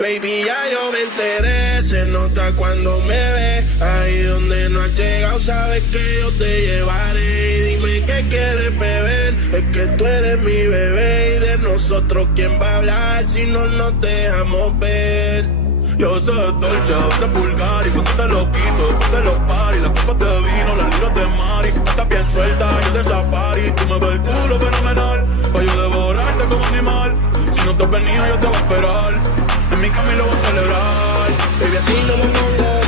Baby, ya yo me enteré, se nota cuando me ve. Ahí donde no has llegado, sabes que yo te llevaré. Y dime qué quieres beber, es que tú eres mi bebé. Y de nosotros, ¿quién va a hablar si no nos dejamos ver? Yo sé dolce, sé vulgar y cuando te lo quito, después de los paris, las copas de vino, las libras de mari, estás bien suelta, yo de safari, tú me ves el culo fenomenal, pa' yo devorarte como animal, si no te has venido yo te voy a esperar, en mi cama y lo voy a celebrar, baby a ti no me pongo,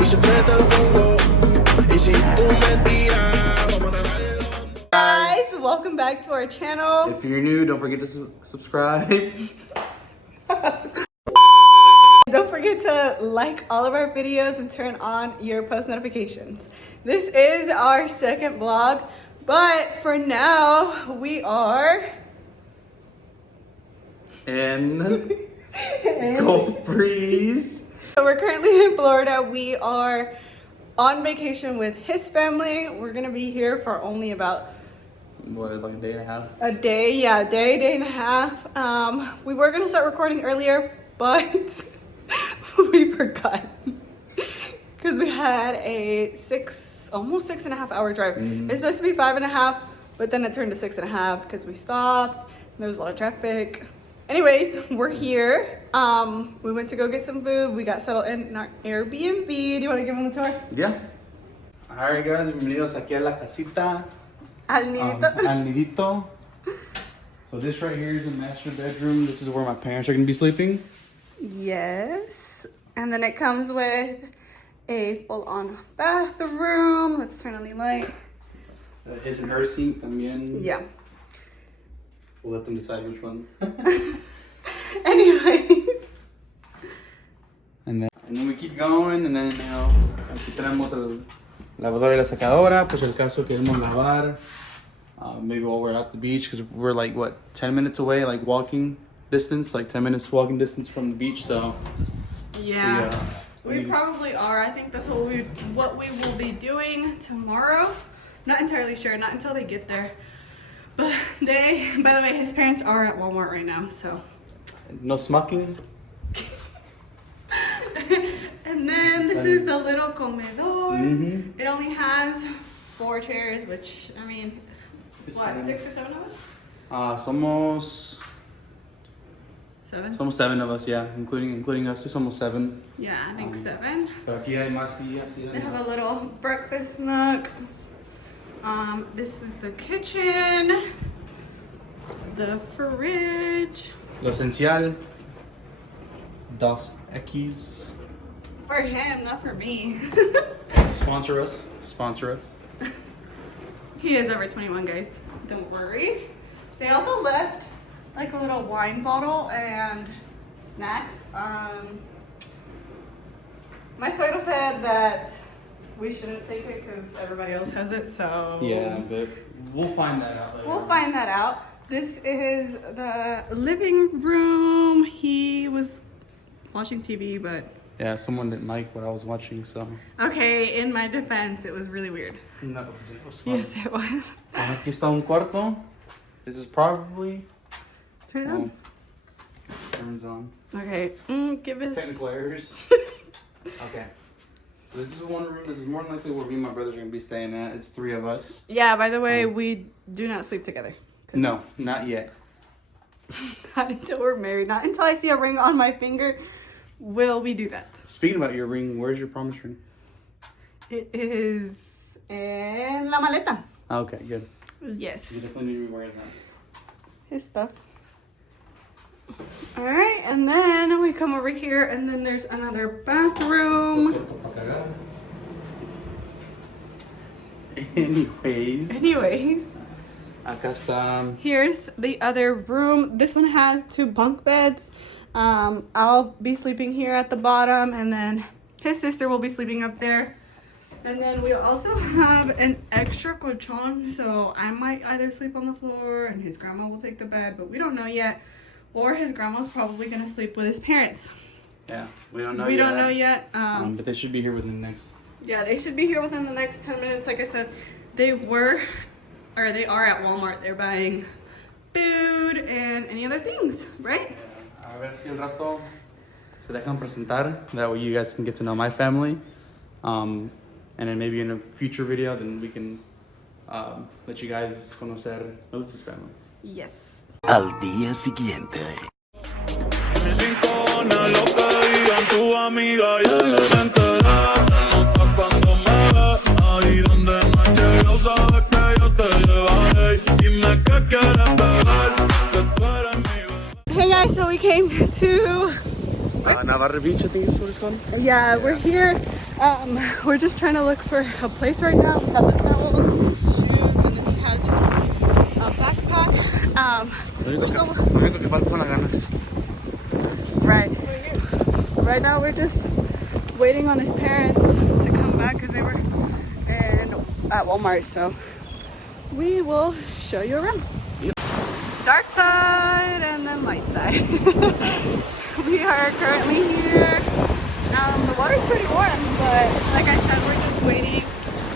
y siempre te lo pongo, y si tú me tiras, vamos a darle lo hondo. Guys, welcome back to our channel. If you're new, don't forget to subscribe. Don't forget to like all of our videos and turn on your post notifications. This is our second vlog, but for now we are And Gulf Breeze. So we're currently in Florida. We are on vacation with his family. We're gonna be here for only about What, like a day and a half? a day, yeah, day and a half. We were gonna start recording earlier, but we forgot because we had a almost 6.5 hour drive. It's supposed to be 5.5, but then it turned to 6.5 because we stopped. There was a lot of traffic. Anyways, we're here. We went to go get some food. We got settled in our Airbnb. Do you want to give them a tour? Yeah. Alright guys, bienvenidos aquí a la casita. Al nidito. Al nidito. So this right here is the master bedroom. This is where my parents are going to be sleeping. Yes. And then it comes with a full-on bathroom. Let's turn on the light. His and her sink también. Yeah. We'll let them decide which one. Anyways. And then we keep going, and then, you know, aquí tenemos el lavadora y la secadora, pues el caso queremos lavar. Maybe while we're at the beach, because we're like, what, 10 minutes away, like walking distance, like 10 minutes walking distance from the beach, so. Yeah. We probably are. I think that's what we will be doing tomorrow. Not entirely sure, not until they get there. But by the way, his parents are at Walmart right now, so. No smoking. And then this is the little comedor. It only has 4 chairs, which, I mean, what, 6 or 7 of us? Somos 7? Somos 7 of us, yeah, including us, somos 7. Yeah, I think 7. Pero aquí hay más sillas. They have a little breakfast nook. This is the kitchen, the fridge. Lo esencial. Dos Equis. For him, not for me. Sponsor us. Sponsor us. He is over 21, guys. Don't worry. They also left like a little wine bottle and snacks. My suegro said that we shouldn't take it because everybody else has it, so. Yeah, but we'll find that out later. We'll find that out. This is the living room. He was watching TV, but. Yeah, someone didn't like what I was watching, so. Okay, in my defense, it was really weird. No, it was fun. Yes, it was. Aquí está un cuarto. This is probably. Turn it on. Turns on. Okay, give us. Technical errors. Okay. So this is one room. This is more than likely where me and my brothers are going to be staying at. It's 3 of us. Yeah, by the way, we do not sleep together. No, not yet. Not until we're married. Not until I see a ring on my finger will we do that. Speaking about your ring, where's your promise ring? It is en la maleta. Okay, good. Yes. You definitely need to be wearing that. His stuff. All right, and then we come over here, and then there's another bathroom. Anyways. Acá está. Here's the other room. This one has 2 bunk beds. I'll be sleeping here at the bottom, and then his sister will be sleeping up there. And then we also have an extra colchon, so I might either sleep on the floor and his grandma will take the bed, but we don't know yet. Or his grandma's probably gonna sleep with his parents. Yeah, we don't know We yet. don't know yet. But they should be here within the next. Yeah, they should be here within the next 10 minutes. Like I said, they are at Walmart. They're buying food and any other things, right? A ver si al rato se dejan presentar. That way you guys can get to know my family. And then maybe in a future video, then we can let you guys conocer Melissa's family. Yes. Al día siguiente. Hey guys, so we came to Navarre Beach, I think is what it's called. yeah, we're here. We're just trying to look for a place right now. We have the towels, shoes, and then he has a backpack. We're still right. Right now we're just waiting on his parents to come back because they were at Walmart. So we will show you around. Dark side and then light side. We are currently here. The water's pretty warm, but like I said, we're just waiting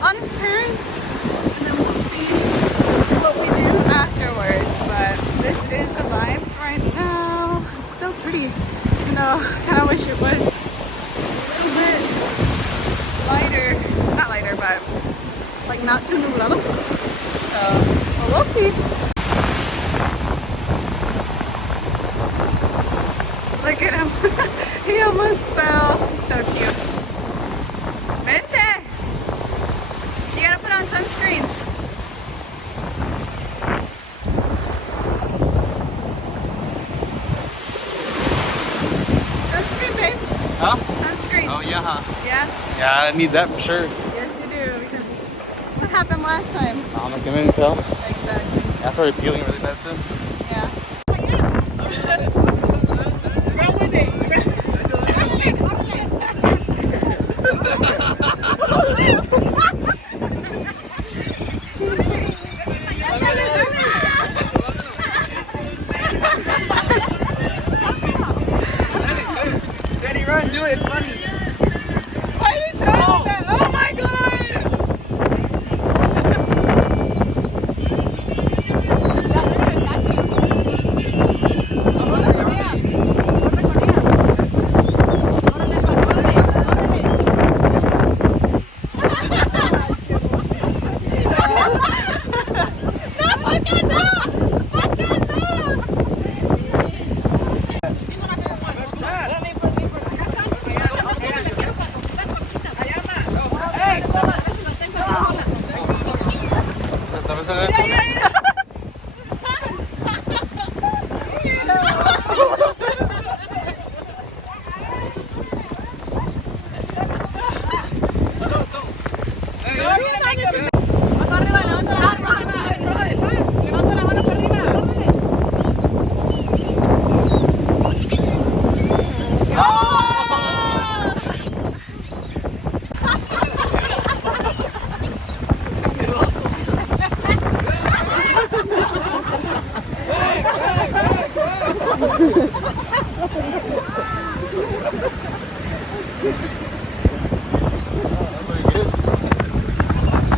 on his parents, and then we'll see what we do afterwards. But this is the vibes right now. It's still pretty, you know. Kind of wish it was a little bit lighter, not lighter, but like not too nublado. So well, we'll see. Look at him. He almost fell. So cute. Vente. You gotta put on sunscreen. Sunscreen, babe. Huh? Sunscreen. Oh yeah, huh? Yeah? Yeah, I need that for sure. Yes, you do. Because what happened last time? I'm not gonna tell. Exactly. I started peeling really bad soon. Yeah. Daddy, run, do it, it's funny. Why did you throw that? Oh my god!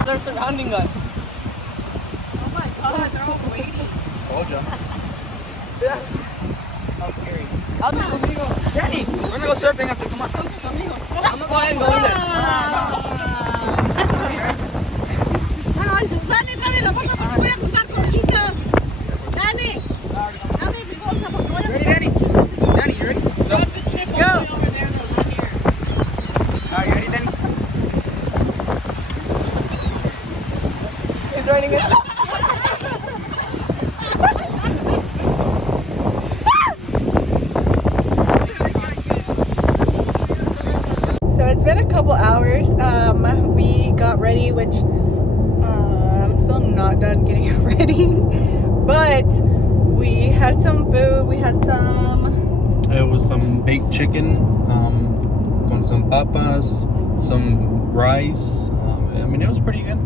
They're surrounding us. Oh my god, they're all waiting. Told ya. How scary. I'll do conmigo. Danny, we're gonna go surfing after. Come on. I'm gonna go ahead and go in there. Ready, Danny? Danny, you ready? So, Go! are you ready, Danny? He's running it. So it's been a couple hours. We got ready, which I'm still not done getting ready, but we had some food. We had some. It was some baked chicken, con some papas, some rice. I mean, it was pretty good.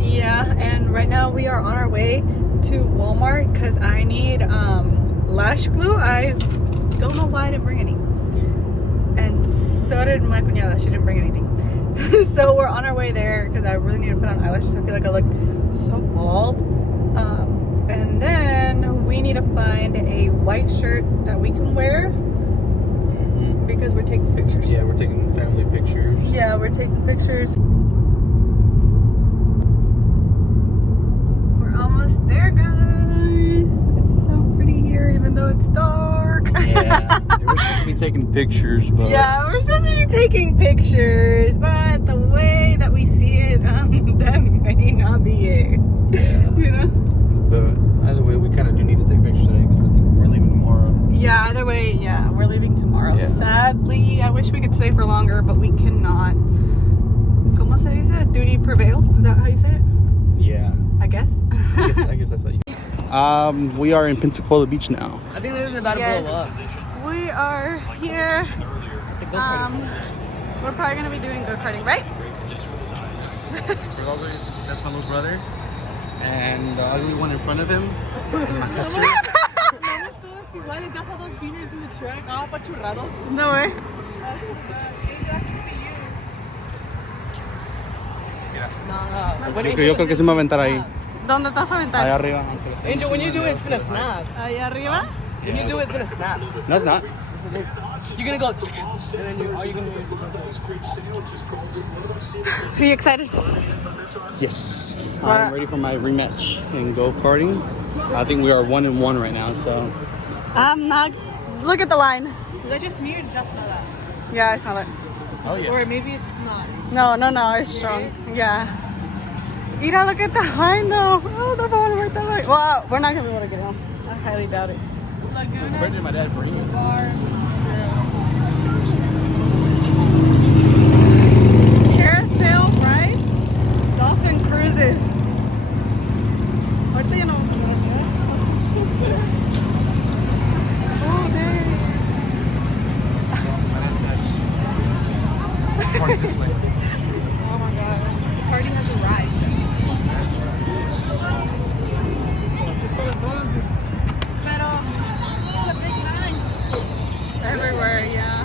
Yeah, and right now we are on our way to Walmart because I need lash glue. I don't know why I didn't bring any. And so did my cuñada. She didn't bring anything. So we're on our way there because I really need to put on eyelashes. I feel like I look so bald. And then we need to find a white shirt that we can wear because we're taking pictures. Yeah, we're taking family pictures. Yeah, we're taking pictures. We're almost there, guys. It's so pretty here, even though it's dark. Yeah, we're supposed to be taking pictures, but Yeah, we're supposed to be taking pictures, but the way that we see it, that may not be it. yeah. You know? But either way, we kind of do need to take pictures today because I think we're leaving tomorrow. Yeah, either way, yeah, we're leaving tomorrow. Yeah. Sadly, I wish we could stay for longer, but we cannot. ¿Cómo se dice? Duty prevails? Is that how you say it? Yeah. I guess. I guess that's how you. We are in Pensacola Beach now. I think this is about to Yes. blow up. We are here. We're probably gonna be doing go-karting, right? That's my little brother, and the ugly one in front of him is my sister. No way. Yo creo que se me va a aventar ahí. ¿Dónde estás a Allá aventar? arriba. Angel, when you do it, it's gonna snap. Ahí arriba. When you do it, it's gonna snap. No, it's not. You're gonna go, and then are you gonna do Are you excited? Yes. I'm ready for my rematch in go-karting. I think we are 1-1 right now, so. I'm not. Look at the line. Is that just me or just smell that? Yeah, I smell it. Oh yeah. Or maybe it's not. No, it's strong. Yeah. Mira, look at the line though. Oh, the phone right that way. Well, we're not gonna be able to get on. I highly doubt it. Where did my dad bring us? Carousel rides, dolphin cruises. Ahorita ya no vamos a hablar, ¿verdad? Oh, dang. Park this way. Oh my god. The party has arrived. Pero, it's a big line. Everywhere, yeah.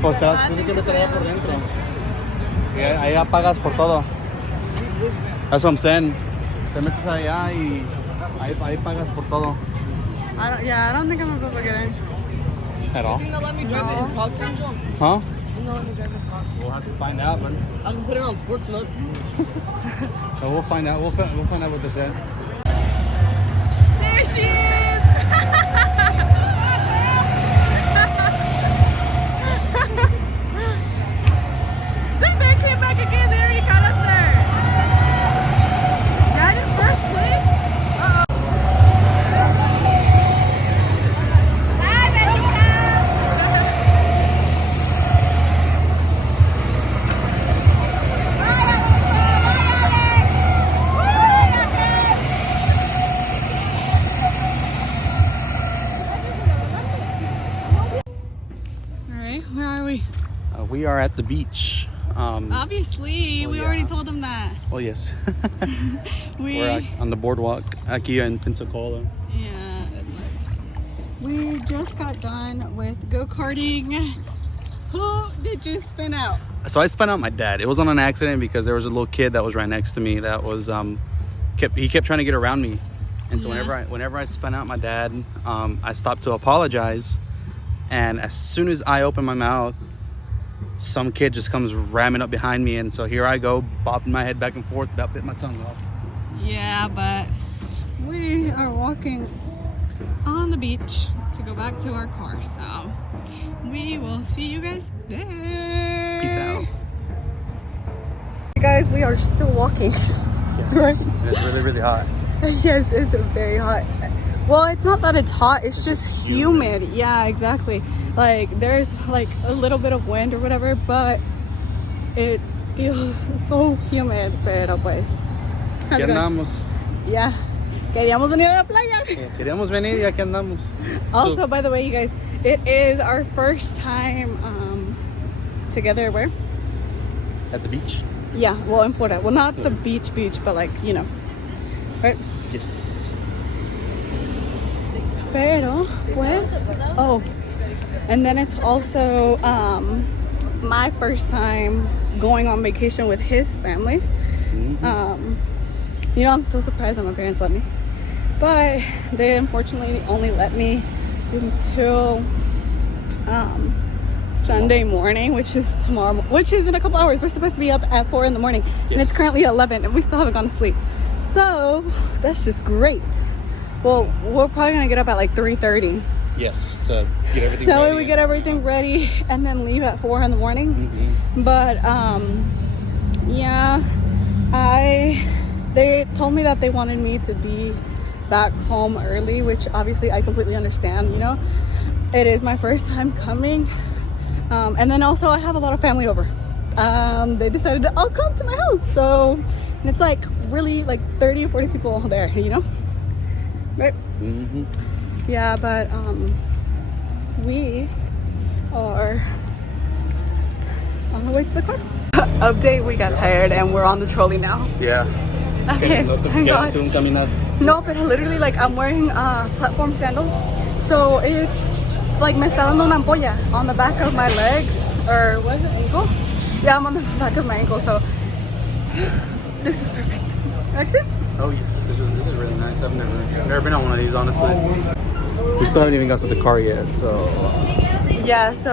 Pues tienes que meter allá por dentro. Y ahí pagas por todo. That's what I'm saying. Te metes allá y ahí pagas por todo. I don't think I'm gonna be able to get in. At all? You think they'll let me drive it in Progs, Angel? Huh? You know, let me drive it in Progs. We'll have to find out, man. I can put it on sports mode. So we'll find out. We'll find out what they said. There she is! Look, they came back again. They already got us there. Got in first place? Alright, where are we? We are at the beach. Obviously, we yeah. already told them that. Oh yes. We're on the boardwalk aquí in Pensacola. Yeah. We just got done with go-karting. Who did you spin out? So I spun out my dad. It was on an accident because there was a little kid that was right next to me that was he kept trying to get around me. And so Yeah. whenever I spun out my dad, I stopped to apologize. And as soon as I open my mouth, some kid just comes ramming up behind me, and so here I go, bopping my head back and forth, about bit my tongue off. Yeah, but we are walking on the beach to go back to our car, so we will see you guys there. Peace out. Guys, we are still walking. Yes. It's really, really hot. Yes, it's very hot. Well, it's not that it's hot, it's just humid. Yeah, exactly. Like, there's like a little bit of wind or whatever, but it feels so humid. Pero pues. Aquí andamos. Yeah. Queríamos venir a la playa. Queríamos venir y aquí andamos. Also, by the way, you guys, it is our first time together where? At the beach? Yeah, well, in Florida. Well, not the beach, but like, you know. Right? Yes. Pero, pues, oh, and then it's also my first time going on vacation with his family. You know, I'm so surprised that my parents let me. But they unfortunately only let me until Sunday morning, which is tomorrow, which is in a couple hours. We're supposed to be up at 4 in the morning, and it's currently 11, and we still haven't gone to sleep. So that's just great. Well, we're probably gonna get up at like 3:30. Yes, to get everything That ready. way we get everything ready and then leave at 4 in the morning. But yeah, they told me that they wanted me to be back home early, which obviously I completely understand. You know, it is my first time coming, and then also I have a lot of family over. They decided to all come to my house, so and it's like really like 30 or 40 people there, you know, right? Yeah, but we are on the way to the car. Update, we got tired and we're on the trolley now. Yeah. Okay, thank God. No, but literally, like, I'm wearing platform sandals, so it's like me está dando una ampolla on the back of my legs, or what is it, ankle? Yeah, I'm on the back of my ankle, so this is perfect. Exit? Oh yes, this is really nice. I've never been on one of these, honestly. We still haven't even got to the car yet, so Yeah, so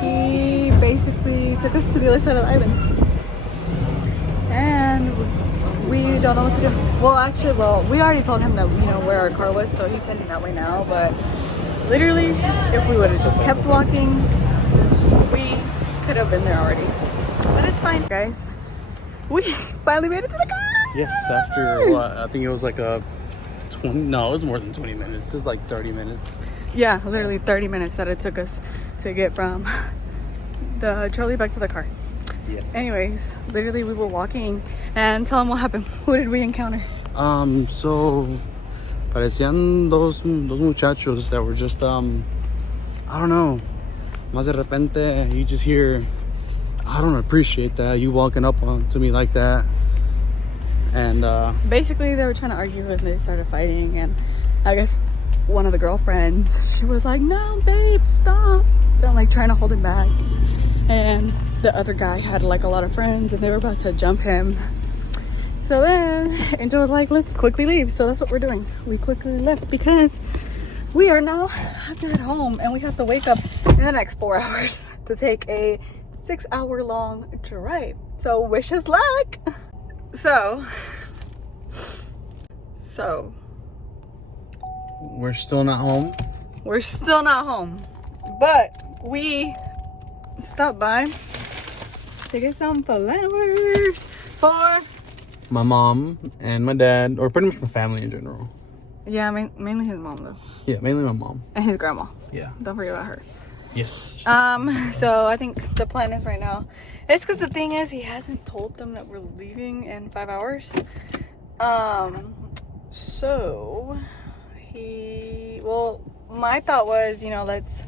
he basically took us to the other side of the island, and we don't know what to do. Well, actually, we already told him that, you know, where our car was, so he's heading that way now. But literally, if we would have just kept walking, we could have been there already. But it's fine, guys. We finally made it to the car. yes, after what, I think it was like a 20, no, it was more than 20 minutes. It was like 30 minutes. Yeah, literally 30 minutes that it took us to get from the trolley back to the car. Yeah. Anyways, literally we were walking, and tell them what happened. Who did we encounter? So parecían dos muchachos that were just I don't know, más de repente you just hear, I don't appreciate that, you walking up to me like that. And Basically they were trying to argue and they started fighting, and I guess one of the girlfriends, she was like, no babe, stop, and like trying to hold him back. And the other guy had like a lot of friends and they were about to jump him. So then Angel was like, let's quickly leave. So that's what we're doing. We quickly left because we are now have to head home, and we have to wake up in the next 4 hours to take a 6-hour long drive. So wish us luck. So we're still not home. we're still not home, but we stopped by to get some flowers for My mom and my dad, or pretty much my family in general. yeah, mainly his mom though, Yeah, mainly my mom. and his grandma. Yeah. Don't forget about her. Yes. So I think the plan is right now, it's because the thing is he hasn't told them that we're leaving in 5 hours. So my thought was, you know, let's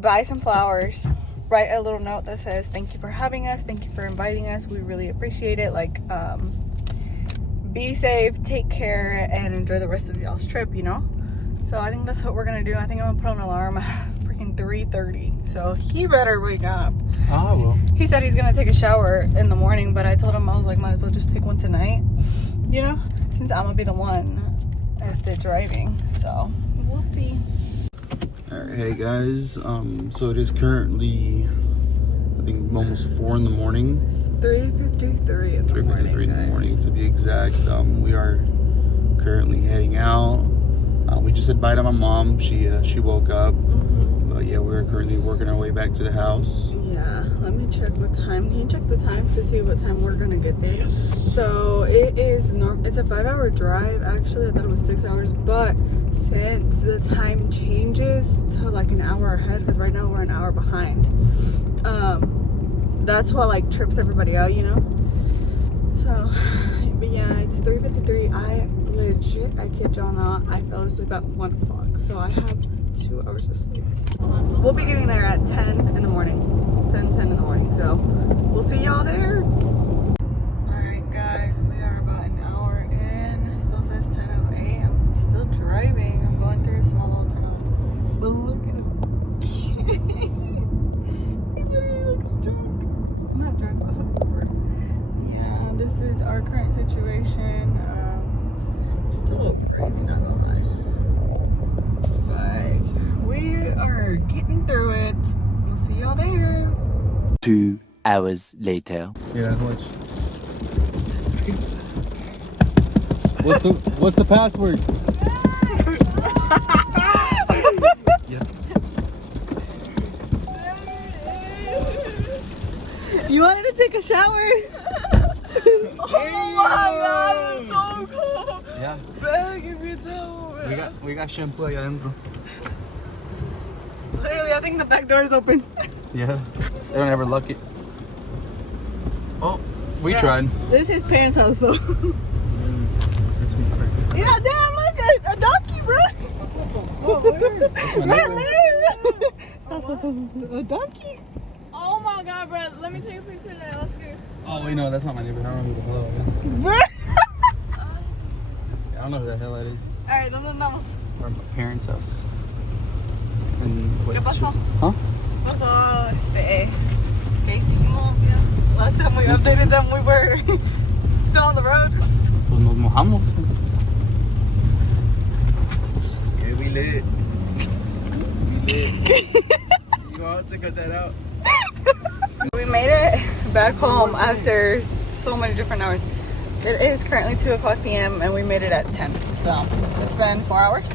buy some flowers, write a little note that says thank you for having us, thank you for inviting us, we really appreciate it, like be safe, take care, and enjoy the rest of y'all's trip, you know. So I think that's what we're gonna do. I think I'm gonna put an alarm freaking 3:30, so he better wake up. Ah, well. He said he's gonna take a shower in the morning, but I told him, I was like, might as well just take one tonight, you know, since I'm gonna be the one as the driving. So we'll see. Alright, hey guys, so it is currently, I think, almost 4 in the morning. It's 3:53 in the 3:53 in the guys. morning to be exact. We are currently heading out. We just said bye to my mom. She woke up. But yeah, we're currently working our way back to the house. Yeah, let me check what time. Can you check the time to see what time we're gonna get there? Yes. So it's a 5-hour drive. Actually, I thought it was 6 hours, but since the time changes to like an hour ahead, because right now we're an hour behind, that's what like trips everybody out, you know. So, but yeah, it's 3:53. I kid y'all not, I fell asleep at 1 o'clock, so I have 2 hours of sleep. We'll be getting there at 10 in the morning. 10 in the morning, so we'll see y'all there. Alright guys, we are about an hour in. It still says 10:08. I'm still driving. I'm going through a small little town. But look at him. He literally looks drunk. Not drunk, but hungover. Yeah, this is our current situation. It's a little crazy, not gonna lie. But we are getting through it. We'll see y'all there. 2 hours later. Yeah, how much? What's the password? You wanted to take a shower? Oh my god, it's so cool. Yeah. Babe, give me a towel. We got shampoo allá adentro. Literally, I think the back door is open. Yeah. They don't ever lock it. Oh, we tried. This is his parents' house, so. That's me perfect. Yeah, damn, look, a donkey, bro. That's my Right neighbor. there. Stop. A donkey? Oh my god, bro. Let me take a picture of that. Let's go. Oh wait, no, that's not my neighbor. I don't know who the hell that is. I don't know who the hell that is. Alright, ¿dónde andamos? Or my parents' house. And wait, ¿Qué pasó? Huh? Pasó, ¿qué hicimos? Last time we updated them, we were still on the road. Pues nos mojamos. Yeah, we lit. You gonna have to cut that out. We made it back home after so many different hours. It is currently 2 o'clock p.m. and we made it at 10. So it's been 4 hours.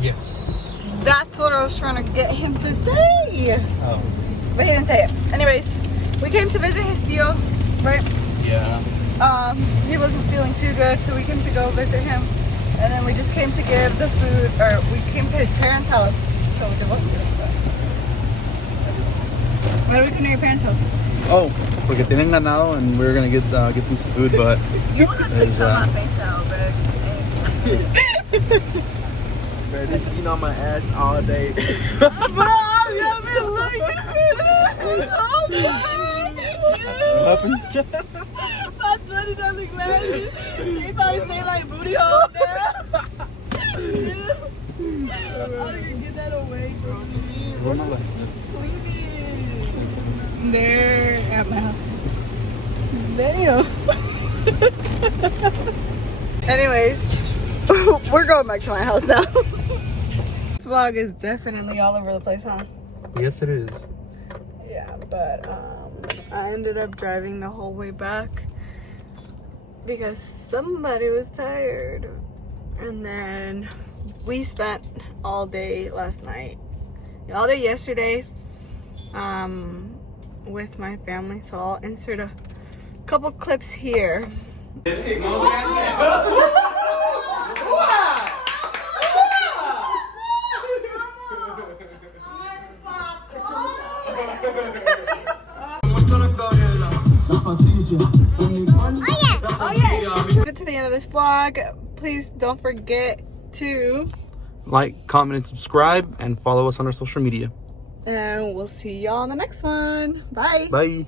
Yes. That's what I was trying to get him to say. Oh. But he didn't say it. Anyways, we came to visit his tío, right? Yeah. He wasn't feeling too good, so we came to go visit him. And then we just came to give the food, or we came to his parents' house. So it wasn't good. Why are we coming to your parents' house? Oh, porque tienen ganado and we were gonna get them some food, but You want to there's, my face out, babe. Man, this eating on my ass all day. Bro, I've been looking at it. Oh my what happened? My $20 glasses. He probably say like booty hole now. I can get that away from me. Where my list? There at my house. Damn. Anyways, we're going back to my house now. This vlog is definitely all over the place, huh? Yes, it is. Yeah, but I ended up driving the whole way back because somebody was tired. And then we spent all day last night, all day yesterday, with my family. So I'll insert a couple clips here. To the end of this vlog, please don't forget to Like, comment, and subscribe, and follow us on our social media. and we'll see y'all on the next one. Bye. Bye.